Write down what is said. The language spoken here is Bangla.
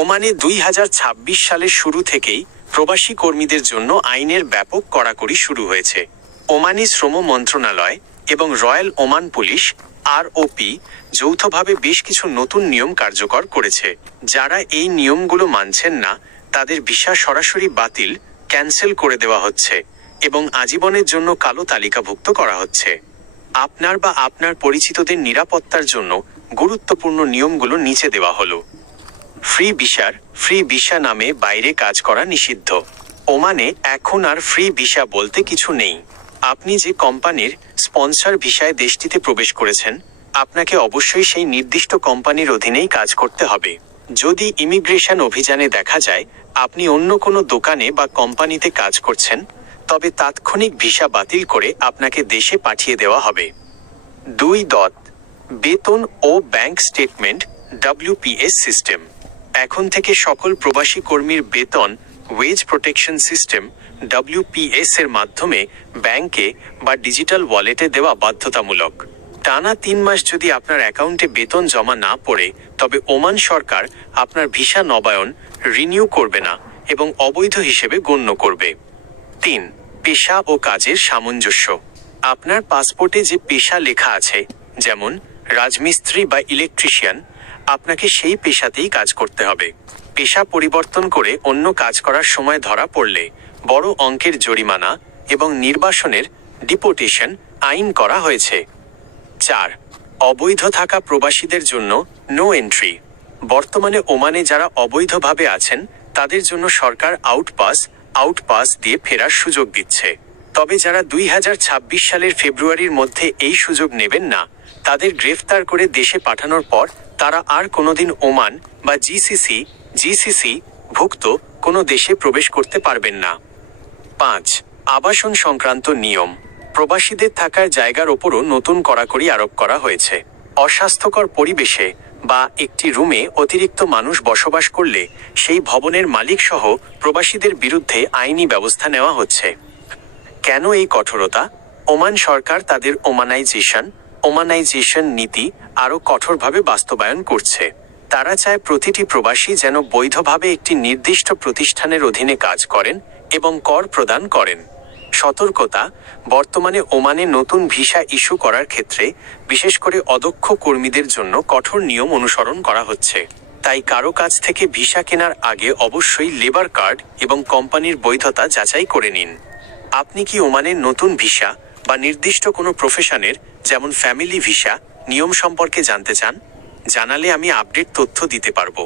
ওমানে দুই হাজার ছাব্বিশ সালের শুরু থেকেই প্রবাসী কর্মীদের জন্য আইনের ব্যাপক কড়াকড়ি শুরু হয়েছে। ওমানি শ্রম মন্ত্রণালয় এবং রয়্যাল ওমান পুলিশ আর ওপি যৌথভাবে বেশ কিছু নতুন নিয়ম কার্যকর করেছে। যারা এই নিয়মগুলো মানছেন না, তাদের ভিসা সরাসরি বাতিল, ক্যান্সেল করে দেওয়া হচ্ছে এবং আজীবনের জন্য কালো তালিকাভুক্ত করা হচ্ছে। আপনার বা আপনার পরিচিতদের নিরাপত্তার জন্য গুরুত্বপূর্ণ নিয়মগুলো নিচে দেওয়া হলো। ফ্রি ভিসার ফ্রি ভিসা নামে বাইরে কাজ করা নিষিদ্ধ। ওমানে এখন আর ফ্রি ভিসা বলতে কিছু নেই। আপনি যে কোম্পানির স্পন্সর ভিসায় দেশটিতে প্রবেশ করেছেন, আপনাকে অবশ্যই সেই নির্দিষ্ট কোম্পানির অধীনেই কাজ করতে হবে। যদি ইমিগ্রেশন অভিযানে দেখা যায়, আপনি অন্য কোনো দোকানে বা কোম্পানিতে কাজ করছেন, তবে তাৎক্ষণিক ভিসা বাতিল করে আপনাকে দেশে পাঠিয়ে দেওয়া হবে। দুই দত, বেতন ও ব্যাংক স্টেটমেন্ট, ডাব্লিউপিএস সিস্টেম। এখন থেকে সকল প্রবাসী কর্মীর বেতন ওয়েজ প্রোটেকশন সিস্টেম ডাব্লিউপিএস এর মাধ্যমে ব্যাংকে বা ডিজিটাল ওয়ালেটে দেওয়া বাধ্যতামূলক। টানা তিন মাস যদি আপনার অ্যাকাউন্টে বেতন জমা না পড়ে, তবে ওমান সরকার আপনার ভিসা নবায়ন রিনিউ করবে না এবং অবৈধ হিসেবে গণ্য করবে। তিন, পেশা ও কাজের সামঞ্জস্য। আপনার পাসপোর্টে যে পেশা লেখা আছে, যেমন রাজমিস্ত্রি বা ইলেকট্রিশিয়ান আপনাকে সেই পেশাতেই কাজ করতে হবে। পেশা পরিবর্তন করে অন্য কাজ করার সময় ধরা পড়লে বড় অঙ্কের জরিমানা এবং নির্বাসনের ডিপোটেশন আইন করা হয়েছে। চার, অবৈধ থাকা প্রবাসীদের জন্য নো এন্ট্রি। বর্তমানে ওমানে যারা অবৈধভাবে আছেন, তাদের জন্য সরকার আউটপাস আউটপাস দিয়ে ফেরার সুযোগ দিচ্ছে। তবে যারা দুই হাজার ছাব্বিশ সালের ফেব্রুয়ারির মধ্যে এই সুযোগ নেবেন না, তাদের গ্রেফতার করে দেশে পাঠানোর পর তারা আর কোনোদিন ওমান বা জিসিসি জিসিসি ভুক্ত কোনো দেশে প্রবেশ করতে পারবেন না। পাঁচ, আবাসন সংক্রান্ত নিয়ম। প্রবাসীদের থাকার জায়গার ওপরও নতুন কড়াকড়ি আরোপ করা হয়েছে। অস্বাস্থ্যকর পরিবেশে বা একটি রুমে অতিরিক্ত মানুষ বসবাস করলে সেই ভবনের মালিক সহ প্রবাসীদের বিরুদ্ধে আইনি ব্যবস্থা নেওয়া হচ্ছে। কেন এই কঠোরতা? ওমান সরকার তাদের ওমানাইজেশন ওমানাইজেশন নীতি আরও কঠোরভাবে বাস্তবায়ন করছে। তারা চায় প্রতিটি প্রবাসী যেন বৈধভাবে একটি নির্দিষ্ট প্রতিষ্ঠানের অধীনে কাজ করেন এবং কর প্রদান করেন। সতর্কতা, বর্তমানে ওমানে নতুন ভিসা ইস্যু করার ক্ষেত্রে বিশেষ করে অদক্ষ কর্মীদের জন্য কঠোর নিয়ম অনুসরণ করা হচ্ছে। তাই কারও কাছ থেকে ভিসা কেনার আগে অবশ্যই লেবার কার্ড এবং কোম্পানির বৈধতা যাচাই করে নিন। আপনি কি ওমানের নতুন ভিসা বা নির্দিষ্ট কোনো প্রফেশনের যেমন ফ্যামিলি ভিসা নিয়ম সম্পর্কে জানতে চান, জানালে আমি আপডেট তথ্য দিতে পারব।